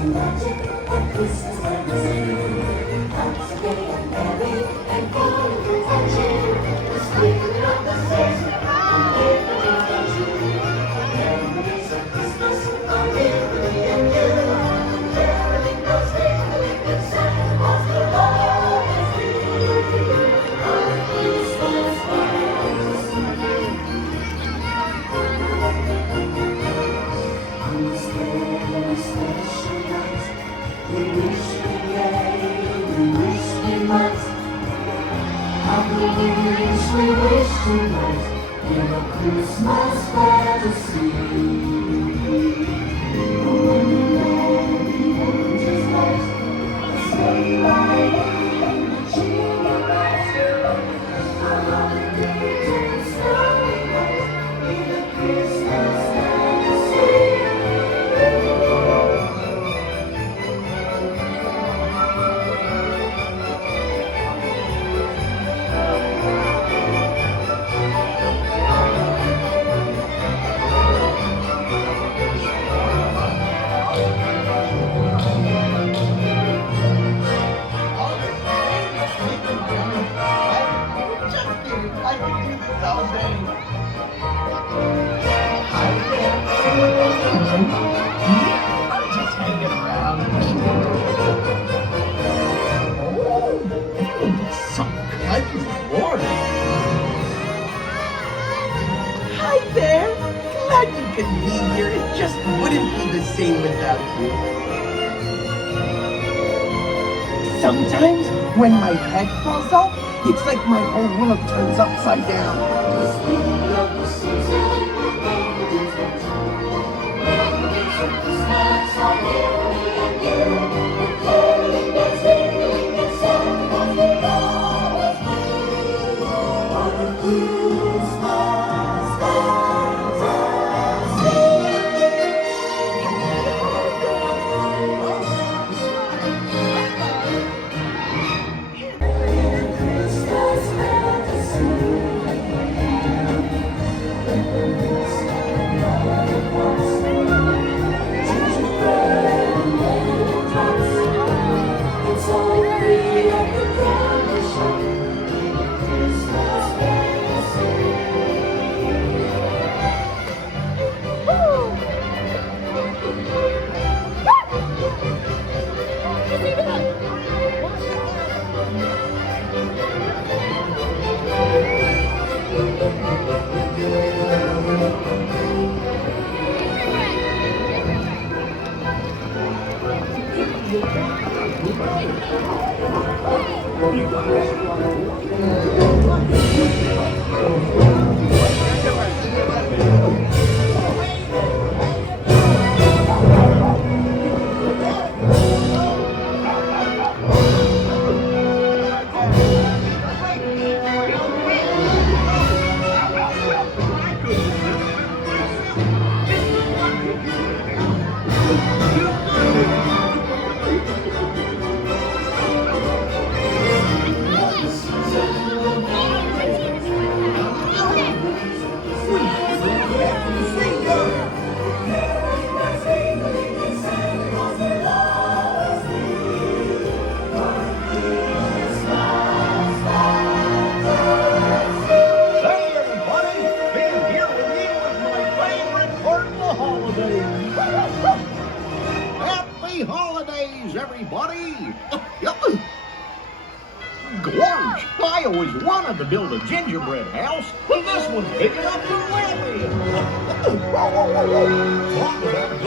magic at Christmas time to see. Comes gay and merry and full of attention. The sprinkling of the season and everything that you do. Memories of Christmas are here for me and you. Caroling goes twinkling and Santa Claus will always be. On Christmas time to see. On this very special night, we wish we may, we wish we might. How we wish tonight in a Christmas fantasy. When the merry angels light, the sleigh ride in the chimney light. Our holidays and snowy night in a Christmas fantasy. I could do this all day. I'm just hanging around. Oh, some cuddly morning. Hi there. Glad you could be here. It just wouldn't be the same without you. Sometimes when my head falls off, it's like my whole world turns upside down. The splendor of the season and the different memories of Christmas are here for me and you. We're caroling and singing and Santa Claus will always be. What a Christmas Happy holidays, everybody! Gorge! I always wanted to build a gingerbread house, and this one's big enough to let me in. Talk about going home for the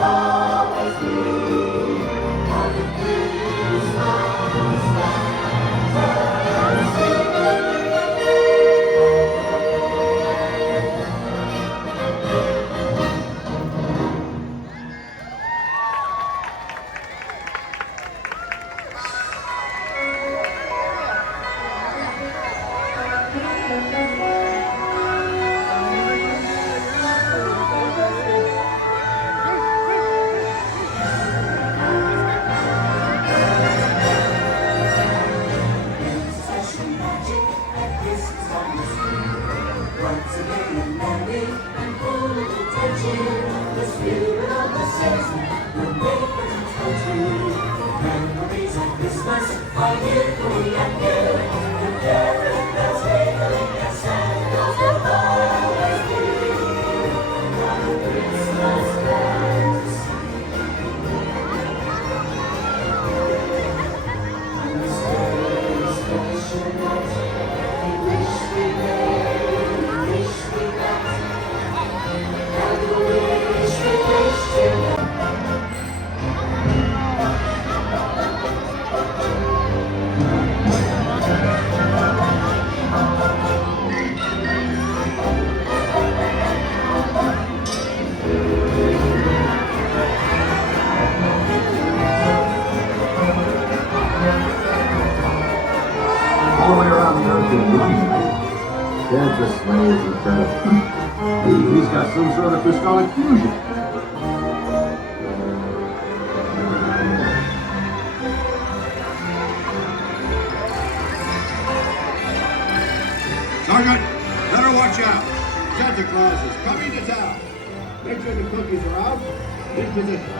will always be on the Christmas once again and merry and full of attention. The spirit of the season will make it come true. Memories of Christmas are here for me and you. The carol bells ringing and Santa Claus will always be on the Christmas bells. On this very special night, we wish we may. All the way around the earth in one night. Santa's sleigh is incredible. He's got some sort of crystallic fusion. Sergeant, better watch out. Santa Claus is coming to town. Make sure the cookies are out. In position.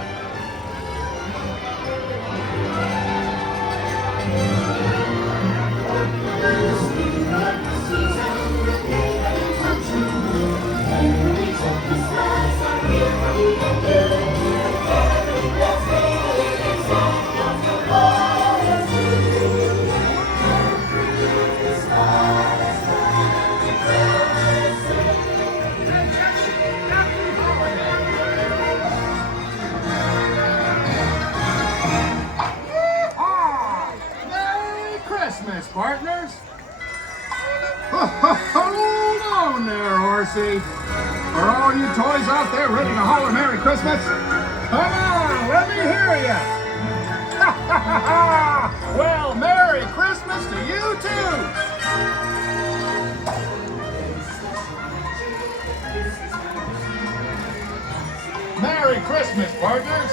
Christmas, partners. Hold on there, horsey. Are all you toys out there ready to holler Merry Christmas? Come on, let me hear ya. Well, Merry Christmas to you too. Merry Christmas, partners.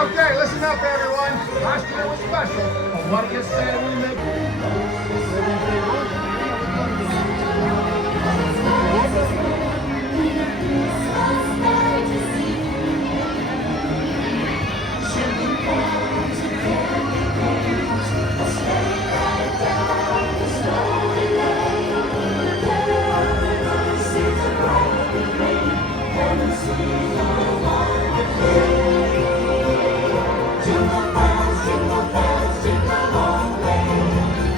Okay, listen up, everyone. Last year was special. But what do you say we make Jingle bells, jingle all the way.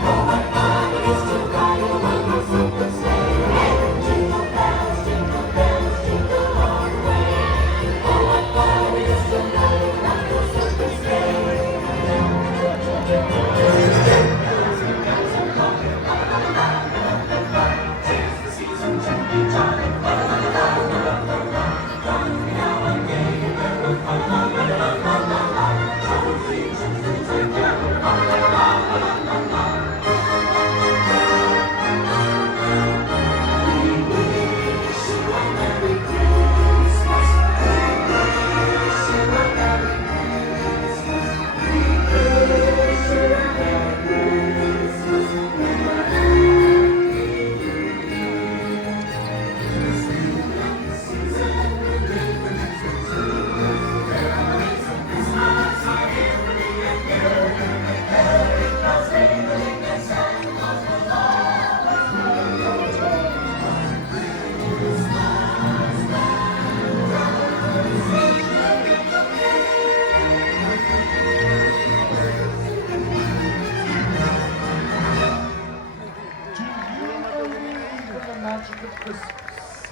magic of Christmas.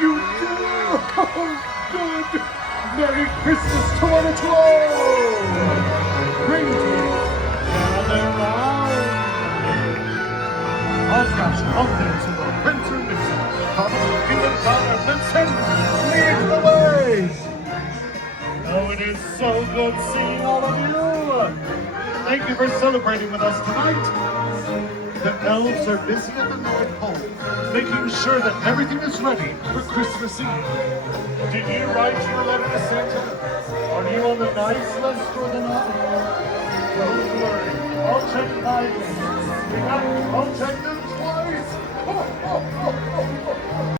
You do! Good! Merry Christmas to one and to all! Reindeer, gather round! I've got something to the winter mixer. Come to give it garlands and lead the way! Oh, it is so good seeing all of you! Thank you for celebrating with us tonight. The elves are busy at the North Pole, making sure that everything is ready for Christmas Eve. Did you write your letter to Santa? Are you on the nice list or the naughty? Don't worry, I'll check my list. In fact, I'll check them twice.